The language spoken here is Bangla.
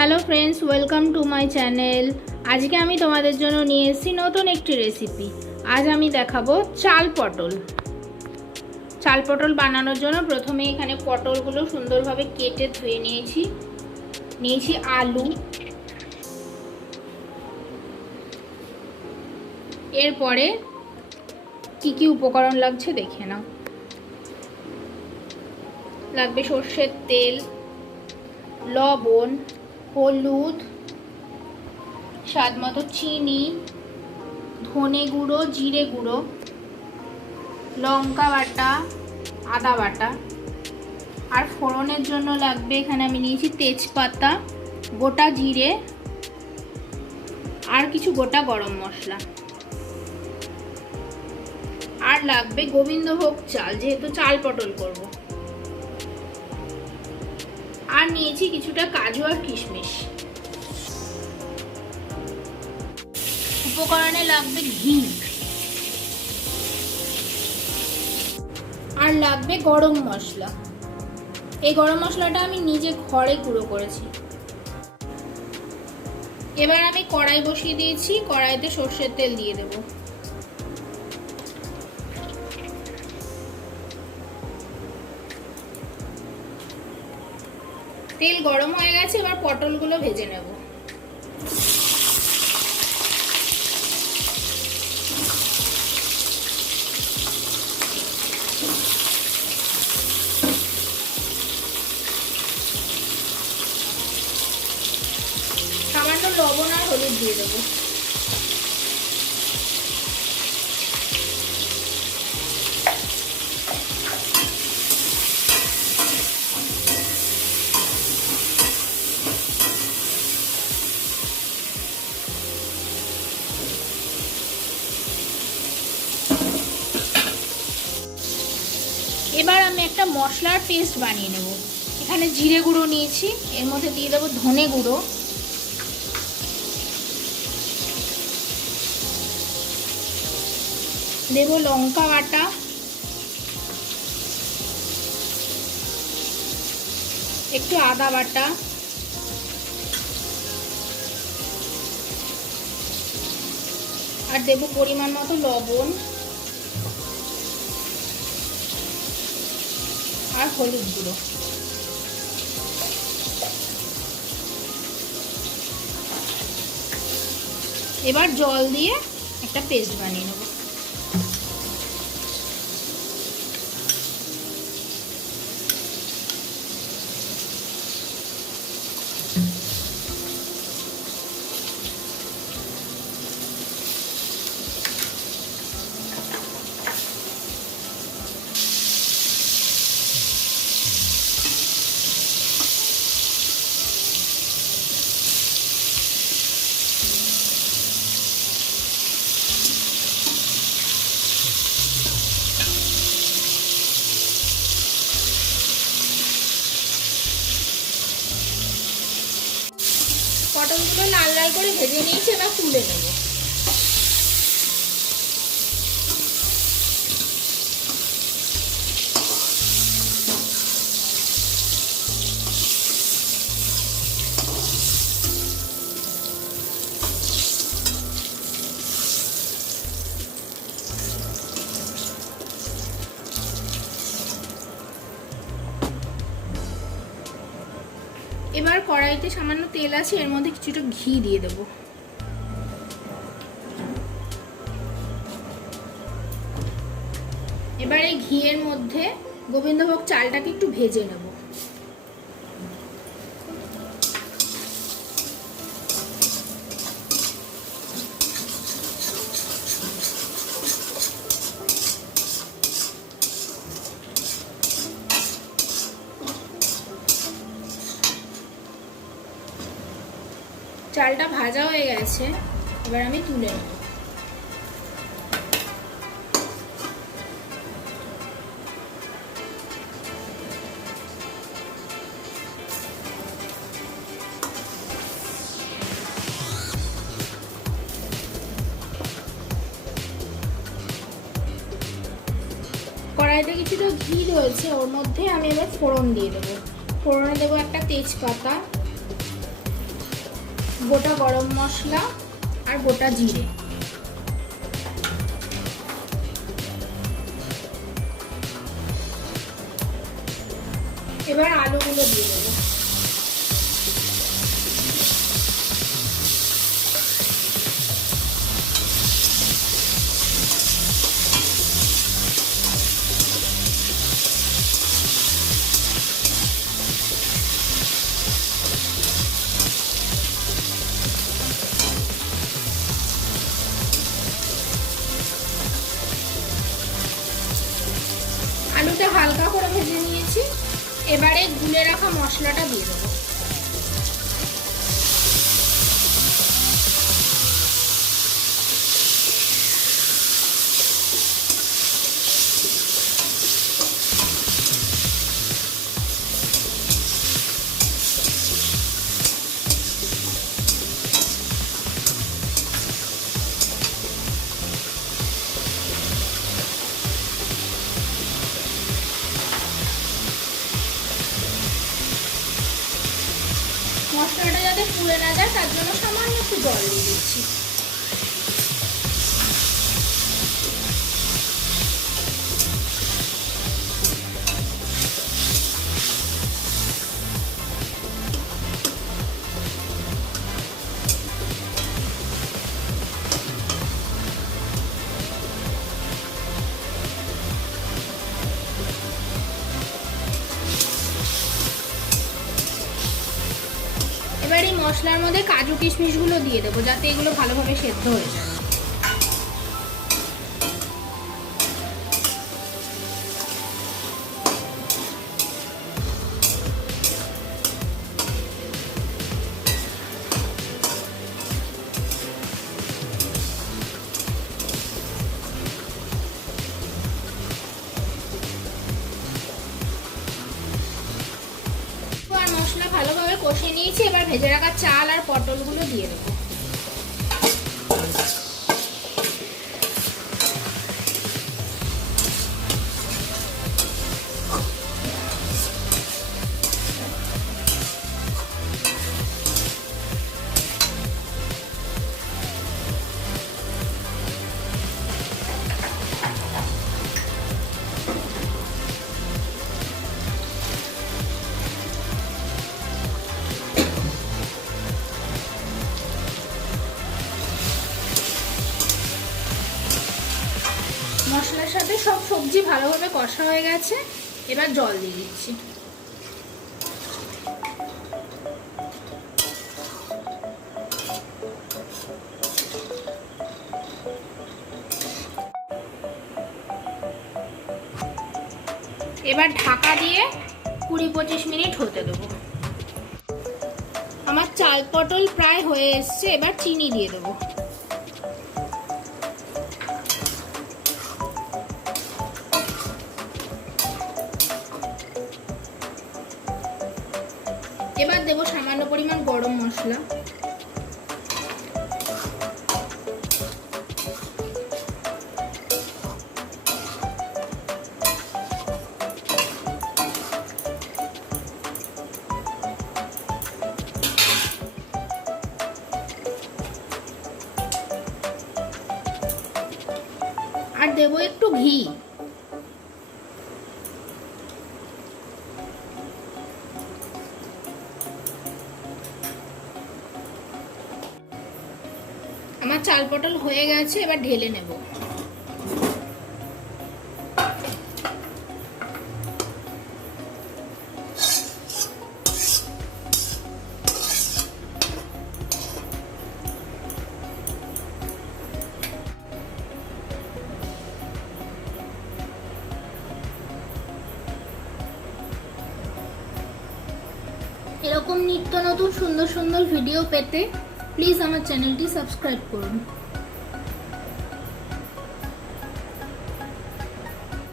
Hello friends, welcome to my channel. আজকে আমি তোমাদের জন্য নিয়ে এসেছি নতুন একটি রেসিপি। আজ আমি দেখাবো চাল পটল। চাল পটল বানানোর জন্য প্রথমে এখানে পটলগুলো সুন্দরভাবে কেটে ধুয়ে নিয়েছি আলু, এরপরে কি কি উপকরণ লাগছে দেখে নাও। লাগবে সর্ষের তেল, লবণ, হলুদ, স্বাদ মতো চিনি, ধনে গুঁড়ো, জিরে গুঁড়ো, লঙ্কা বাটা, আদা বাটা। আর ফোড়নের জন্য লাগবে, এখানে আমি নিয়েছি তেজপাতা, গোটা জিরে আর কিছু গোটা গরম মশলা। আর লাগবে গোবিন্দভোগ চাল, যেহেতু চাল পটল করব। আর নিয়েছি কিছুটা কাজু আর কিশমিশ। উপকরণে লাগবে ঘি আর লাগবে গরম মশলা। এই গরম মশলাটা আমি নিজে ঘরে গুঁড়ো করেছি। এবার আমি কড়াই বসিয়ে দিয়েছি, কড়াইতে সর্ষের তেল দিয়ে দেব। তেল গরম হয়ে গেছে, এবার পটলগুলো ভেজে নেব। সামান্য লবণ আর হলুদ দিয়ে দেবো। এবার আমি একটা মশলার পেস্ট বানিয়ে নেব। এখানে জিরে গুঁড়ো নিয়েছি, এর মধ্যে দিয়ে দেবো ধনে গুঁড়ো, দেব লঙ্কা বাটা, একটু আদা বাটা, আর দেব পরিমাণ মতো লবণ আর হলুদ গুঁড়ো। এবার জল দিয়ে একটা পেস্ট বানিয়ে নেব। পটলগুলো লাল লাল করে ভেজে নিয়েছি, এবার তুলে নেব। এবার কড়াইতে সামান্য তেল আছে, এর মধ্যে কিছুটা ঘি দিয়ে দেব। এবার এই ঘিয়ের মধ্যে গোবিন্দভোগ চালটাকে একটু ভেজে নেব। চালটা ভাজা হয়ে গেছে, এবার আমি তুলে নেব। কড়াইতে কিছুটা ঘি রয়েছে, ওর মধ্যে আমি এবার ফোড়ন দিয়ে দেবো। ফোড়নে দেবো একটা তেজপাতা, গোটা গরম মশলা আর গোটা জিরে। এবার আলুগুলো দিয়ে দেবো। আলুটা হালকা করে ভেজে নিয়েছি, এবারে গুলে রাখা মশলাটা দিয়ে দেবো। মশলাটা যাতে পুড়ে না যায় তার জন্য সামান্য একটু জল দিয়ে দিচ্ছি। এবার এই মশলার মধ্যে কাজু কিশমিশগুলো দিয়ে দেবো যাতে এগুলো ভালোভাবে সেদ্ধ হয়ে যায়। মশলা ভালোভাবে কষে নিয়েছি, এবার ভেজে রাখা চাল আর পটলগুলো দিয়ে দেবো। মশলার সাথে সব সবজি ভালোভাবে কষা হয়ে গেছে, এবার জল দিয়ে দিচ্ছি। এবার ঢাকা দিয়ে 20-25 মিনিট হতে দেবো। আমার চাল পটল প্রায় হয়ে এসছে, এবার চিনি দিয়ে দেবো। এবার দেবো সামান্য পরিমাণ গরম মশলা। আর দেবো একটু ঘি। আমার চাল পটল হয়ে গেছে, এবার ঢেলে নেব। এরকম নিত্য নতুন সুন্দর সুন্দর ভিডিও পেতে প্লিজ আমার চ্যানেলটি সাবস্ক্রাইব করুন।